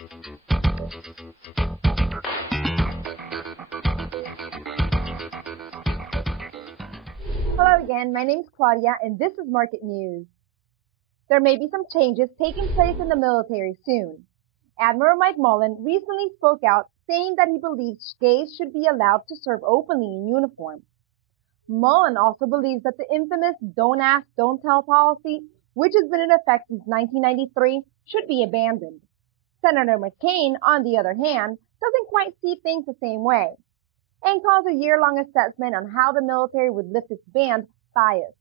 Hello again, my name is Claudia and this is Market News. There may be some changes taking place in the military soon. Admiral Mike Mullen recently spoke out saying that he believes gays should be allowed to serve openly in uniform. Mullen also believes that the infamous don't ask, don't tell policy, which has been in effect since 1993, should be abandoned. Senator McCain, on the other hand, doesn't quite see things the same way and calls a year-long assessment on how the military would lift its ban biased.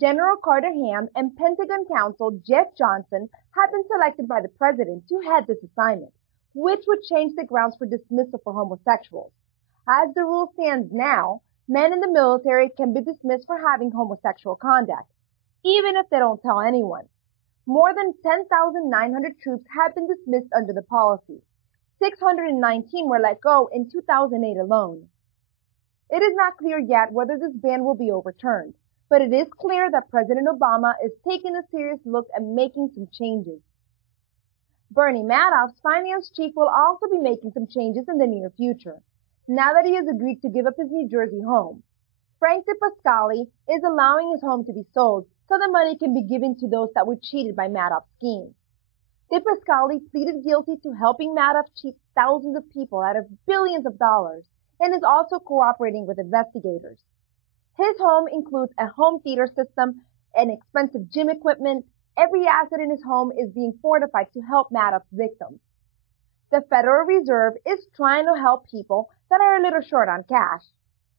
General Carter Ham and Pentagon Counsel Jeh Johnson have been selected by the president to head this assignment, which would change the grounds for dismissal for homosexuals. As the rule stands now, men in the military can be dismissed for having homosexual conduct, even if they don't tell anyone. More than 10,900 troops have been dismissed under the policy. 619 were let go in 2008 alone. It is not clear yet whether this ban will be overturned, but it is clear that President Obama is taking a serious look at making some changes. Bernie Madoff's finance chief will also be making some changes in the near future, now that he has agreed to give up his New Jersey home. Frank DiPascali is allowing his home to be sold so the money can be given to those that were cheated by Madoff's schemes. DiPascali pleaded guilty to helping Madoff cheat thousands of people out of billions of dollars and is also cooperating with investigators. His home includes a home theater system and expensive gym equipment. Every asset in his home is being fortified to help Madoff's victims. The Federal Reserve is trying to help people that are a little short on cash.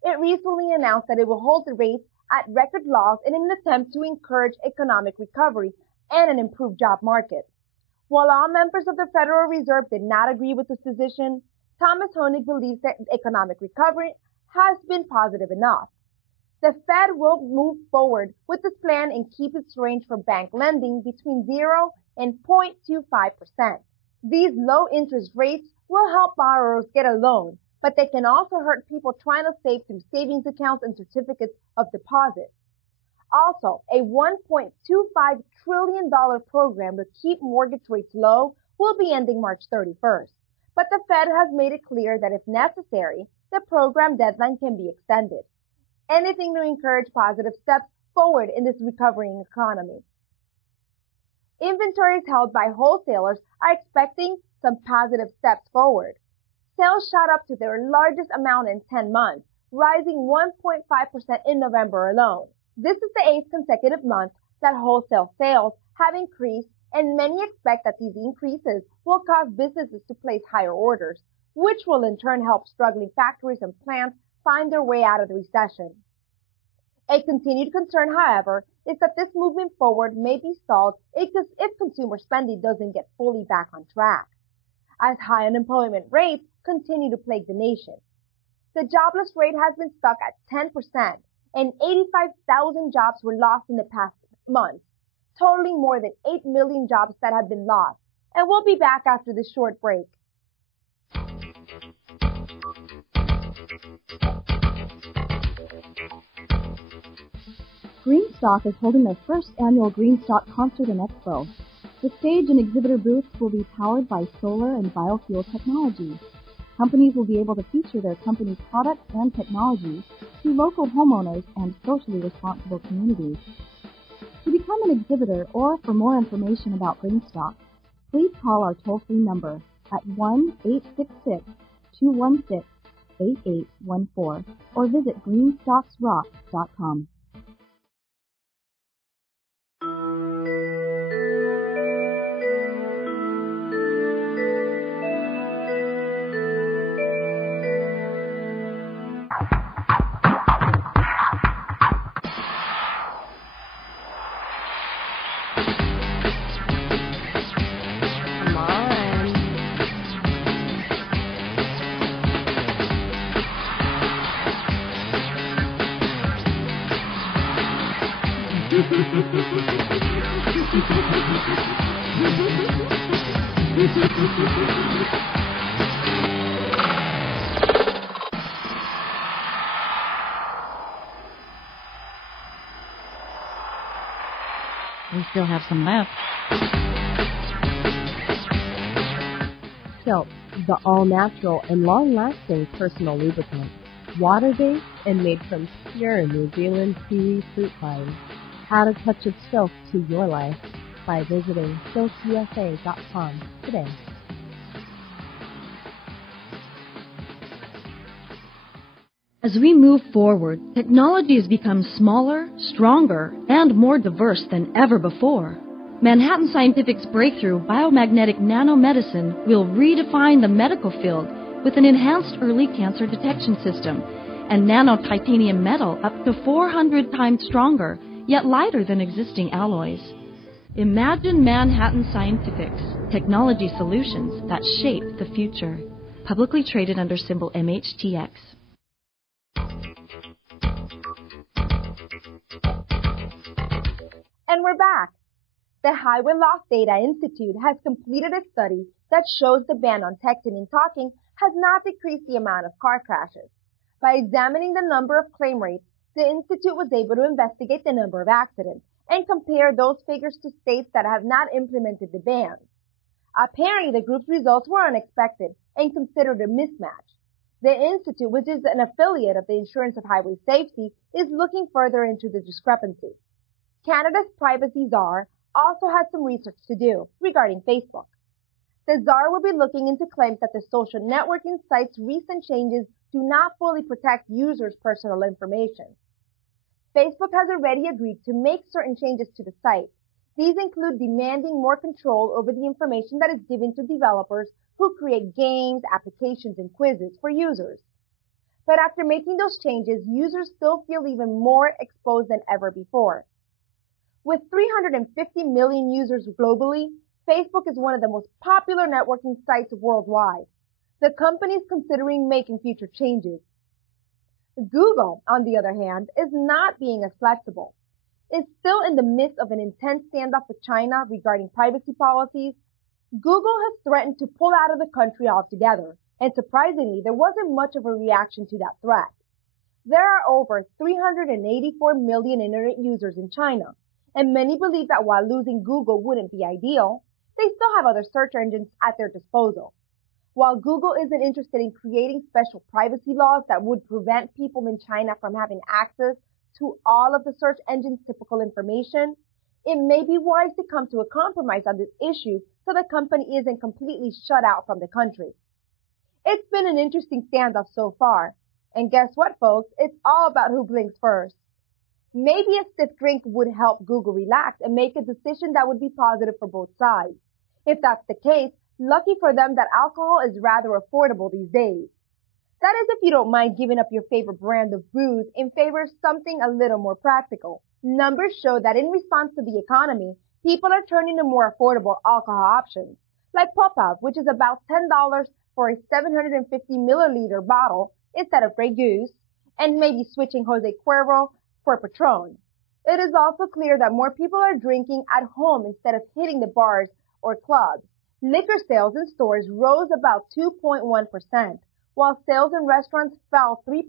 It recently announced that it will hold the rates at record lows in an attempt to encourage economic recovery and an improved job market. While all members of the Federal Reserve did not agree with this decision, Thomas Honig believes that economic recovery has been positive enough. The Fed will move forward with this plan and keep its range for bank lending between 0 and 0.25%. These low interest rates will help borrowers get a loan, but they can also hurt people trying to save through savings accounts and certificates of deposit. Also, a $1.25 trillion program to keep mortgage rates low will be ending March 31st. But the Fed has made it clear that if necessary, the program deadline can be extended. Anything to encourage positive steps forward in this recovering economy. Inventories held by wholesalers are expecting some positive steps forward. Sales shot up to their largest amount in 10 months, rising 1.5% in November alone. This is the 8th consecutive month that wholesale sales have increased, and many expect that these increases will cause businesses to place higher orders, which will in turn help struggling factories and plants find their way out of the recession. A continued concern, however, is that this movement forward may be stalled if consumer spending doesn't get fully back on track, as high unemployment rates continue to plague the nation. The jobless rate has been stuck at 10%, and 85,000 jobs were lost in the past month, totaling more than 8 million jobs that have been lost. And we'll be back after this short break. Greenstock is holding their first annual Greenstock Concert and Expo. The stage and exhibitor booths will be powered by solar and biofuel technology. Companies will be able to feature their company's products and technology to local homeowners and socially responsible communities. To become an exhibitor or for more information about Greenstock, please call our toll-free number at 1-866-216-8814 or visit greenstocksrock.com. We still have some left. Soap, the all-natural and long-lasting personal lubricant. Water-based and made from pure New Zealand kiwi fruit vines. Add a touch of silk to your life by visiting silkusa.com today. As we move forward, technology has become smaller, stronger, and more diverse than ever before. Manhattan Scientific's breakthrough biomagnetic nanomedicine will redefine the medical field with an enhanced early cancer detection system and nano-titanium metal up to 400 times stronger, yet lighter than existing alloys. Imagine Manhattan Scientific's technology solutions that shape the future. Publicly traded under symbol MHTX. And we're back. The Highway Loss Data Institute has completed a study that shows the ban on texting and talking has not decreased the amount of car crashes. By examining the number of claim rates, the Institute was able to investigate the number of accidents and compare those figures to states that have not implemented the ban. Apparently, the group's results were unexpected and considered a mismatch. The Institute, which is an affiliate of the Insurance of Highway Safety, is looking further into the discrepancy. Canada's privacy czar also has some research to do regarding Facebook. The czar will be looking into claims that the social networking site's recent changes do not fully protect users' personal information. Facebook has already agreed to make certain changes to the site. These include demanding more control over the information that is given to developers who create games, applications, and quizzes for users. But after making those changes, users still feel even more exposed than ever before. With 350 million users globally, Facebook is one of the most popular networking sites worldwide. The company is considering making future changes. Google, on the other hand, is not being as flexible. It's still in the midst of an intense standoff with China regarding privacy policies. Google has threatened to pull out of the country altogether, and surprisingly, there wasn't much of a reaction to that threat. There are over 384 million internet users in China, and many believe that while losing Google wouldn't be ideal, they still have other search engines at their disposal. While Google isn't interested in creating special privacy laws that would prevent people in China from having access to all of the search engine's typical information, it may be wise to come to a compromise on this issue so the company isn't completely shut out from the country. It's been an interesting standoff so far. And guess what, folks? It's all about who blinks first. Maybe a stiff drink would help Google relax and make a decision that would be positive for both sides. If that's the case, lucky for them that alcohol is rather affordable these days. That is if you don't mind giving up your favorite brand of booze in favor of something a little more practical. Numbers show that in response to the economy, people are turning to more affordable alcohol options, like Popov, which is about $10 for a 750 milliliter bottle instead of Grey Goose, and maybe switching Jose Cuervo for Patron. It is also clear that more people are drinking at home instead of hitting the bars or clubs. Liquor sales in stores rose about 2.1%, while sales in restaurants fell 3%.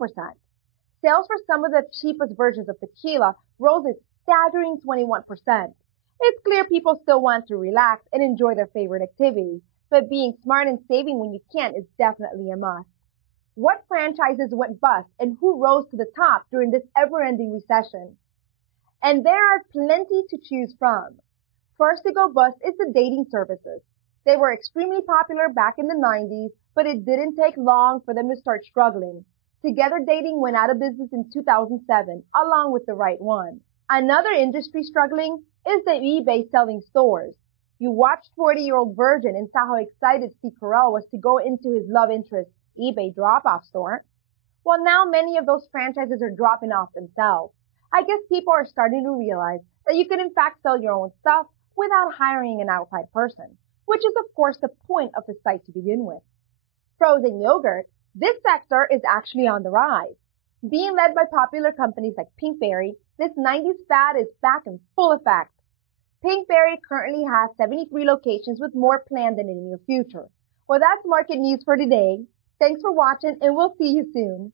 Sales for some of the cheapest versions of tequila rose a staggering 21%. It's clear people still want to relax and enjoy their favorite activities, but being smart and saving when you can is definitely a must. What franchises went bust and who rose to the top during this ever-ending recession? And there are plenty to choose from. First to go bust is the dating services. They were extremely popular back in the 90s, but it didn't take long for them to start struggling. Together Dating went out of business in 2007, along with The Right One. Another industry struggling is the eBay selling stores. You watched 40-year-old Virgin and saw how excited Steve Carell was to go into his love interest eBay drop-off store. Well, now many of those franchises are dropping off themselves. I guess people are starting to realize that you can in fact sell your own stuff without hiring an outside person, which is of course the point of the site to begin with. Frozen yogurt, this sector is actually on the rise. Being led by popular companies like Pinkberry, this 90s fad is back in full effect. Pinkberry currently has 73 locations with more planned in the near future. Well, that's market news for today. Thanks for watching, and we'll see you soon.